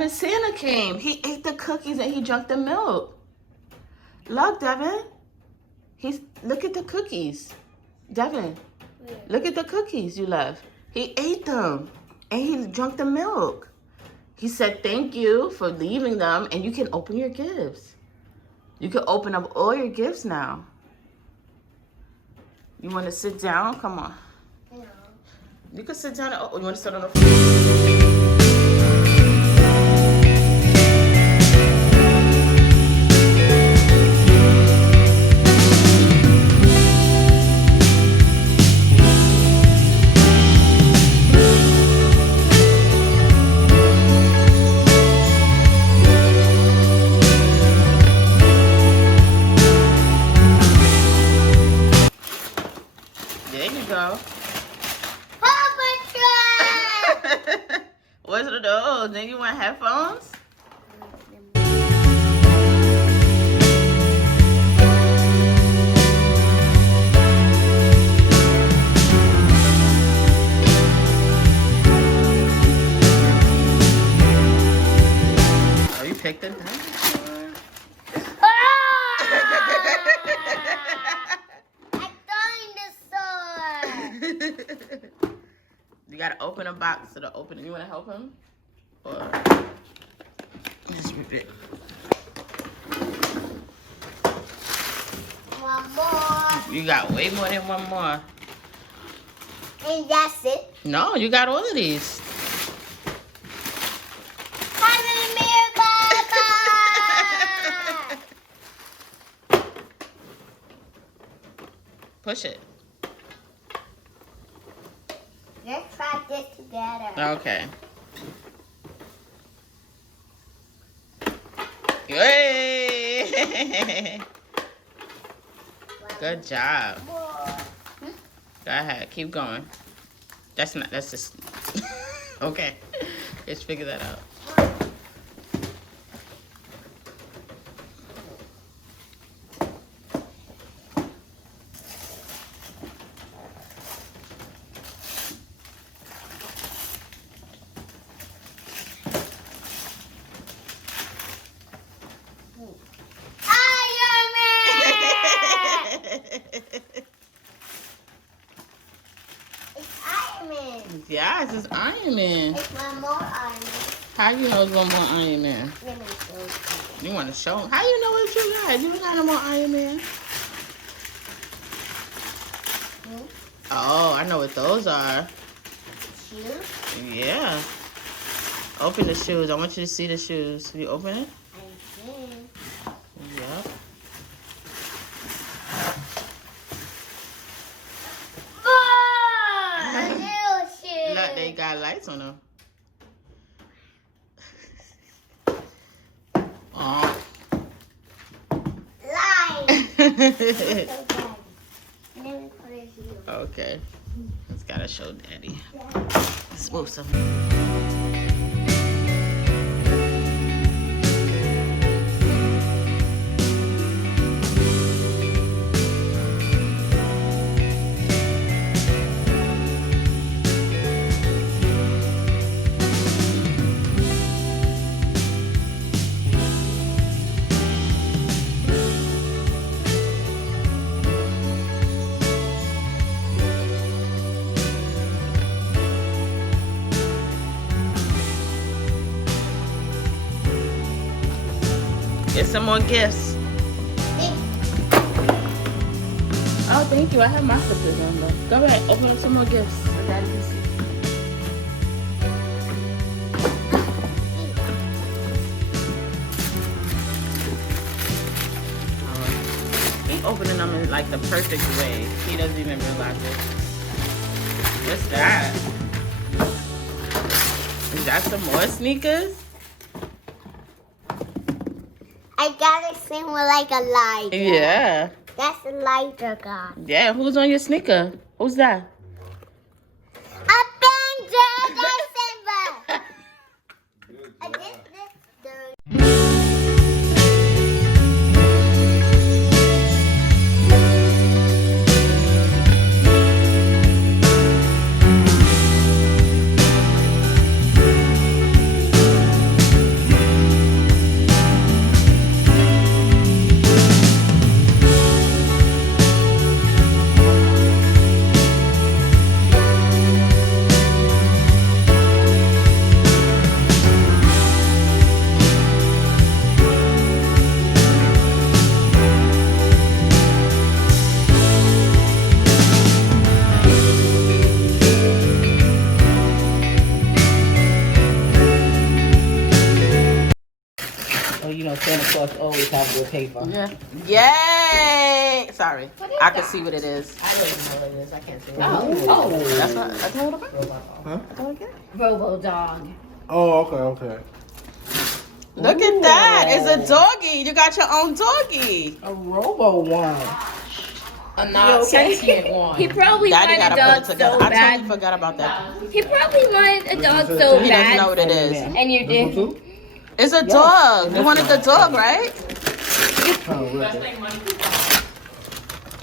Devin, Santa came. He ate the cookies and he drank the milk. Look, Devin. Look at the cookies. Devin, look at the cookies you left. He ate them and he drank the milk. He said thank you for leaving them, and you can open your gifts. You can open up all your gifts now. You want to sit down? Come on. No. You can sit down. You want to sit on the floor? What's it those? Then you want headphones? Oh, you picked a dinosaur? You gotta open a box to the opening. You wanna help him? Or just rip it. One more. You got way more than one more. And that's it? No, you got all of these. Push it. Let's try this together. Okay. Yay! Good job. Go ahead, keep going. That's just okay. Let's figure that out. Yes, it's Iron Man. It's one more Iron Man. How you know it's one more Iron Man? Let me show you. You want to show him? How you know what you got? You don't got no more Iron Man. Oh, I know what those are. Shoes? Yeah. Open the shoes. I want you to see the shoes. You open it? I can. Yep. Look, they got lights on them. Oh. Light. Okay. Just gotta show Daddy. Let's move some. Get some more gifts. Oh, thank you. I have my slippers on though. Go ahead, open up some more gifts so Daddy can see. He's opening them in like the perfect way. He doesn't even realize it. What's that? Is that some more sneakers? I got a symbol like a light. Yeah. That's the lighter guy. Yeah, who's on your sneaker? Who's that? Avenger, that symbol. always have good paper. Yeah. Yay! Sorry. I can see what it is. I don't even know what it is. I can't see it. Oh. That's what I told her. Huh? Robo dog. Oh, okay. Look at that. It's a doggy. You got your own doggy. A robo one. A non-sentient one. He probably Daddy wanted a gotta put dog it so together. I bad. totally forgot about that. He probably wanted a dog so He doesn't know bad. what it is. And you This one did. too? It's a dog. You wanted the dog, right?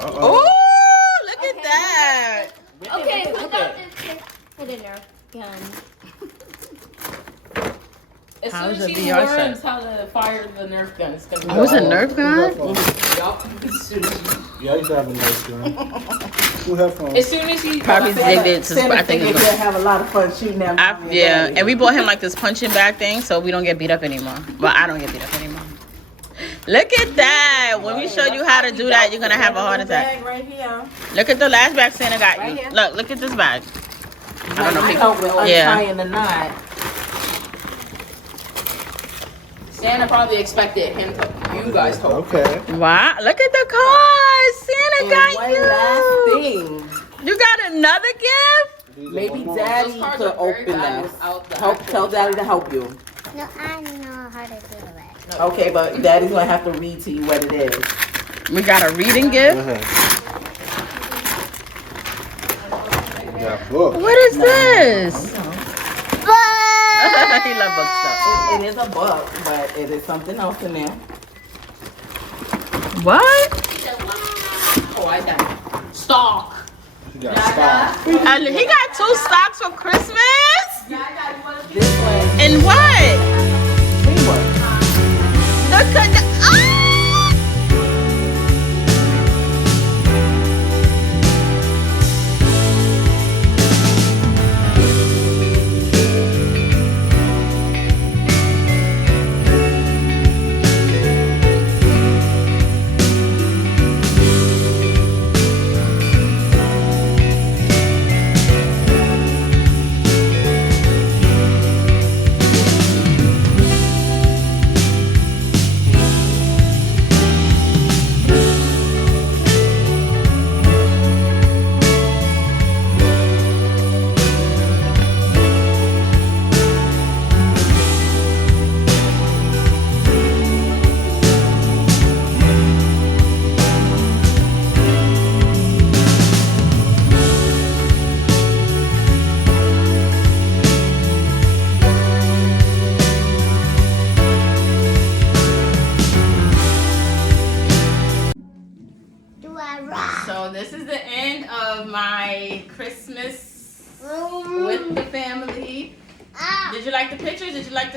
Uh-oh. Ooh, look at that. Okay, who got this for dinner? As How soon is as a he VR learns set? how to fire the Nerf gun, it's gonna be Oh, it's a Nerf gun? Yeah, I used to have a Nerf gun. Who headphones? As soon as he Probably zigged it. To, I think it's he'll have a lot of fun shooting at mommy yeah, daddy. and we bought him like this punching bag thing, so we don't get beat up anymore. Well, I don't get beat up anymore. Look at that. When we show you how to do that, you're gonna have a heart attack. Bag right here. Look at the last bag Santa got Right you. here. Look at this bag. I don't know. I People. help with untying the knot. Santa probably expected him to, you guys to open. Okay. Wow, look at the cards. Santa And got one you. last thing. You got another gift? Maybe Those Daddy are could open this. Tell Daddy to help you. No, I know how to do it. Okay, but Daddy's gonna have to read to you what it is. We got a reading gift. Go ahead. We got books. What is this? But He love book stuff. It is a book, but it is something else in there. What? Oh, I got it. Stock. We got stock. And he got 2 stocks for Christmas? This one. And what? Three one. Look at the. Ah! So this is the end of my Christmas with the family. Did you like the pictures? Did you like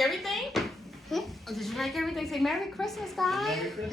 everything? Did you like everything? Say Merry Christmas, guys. Merry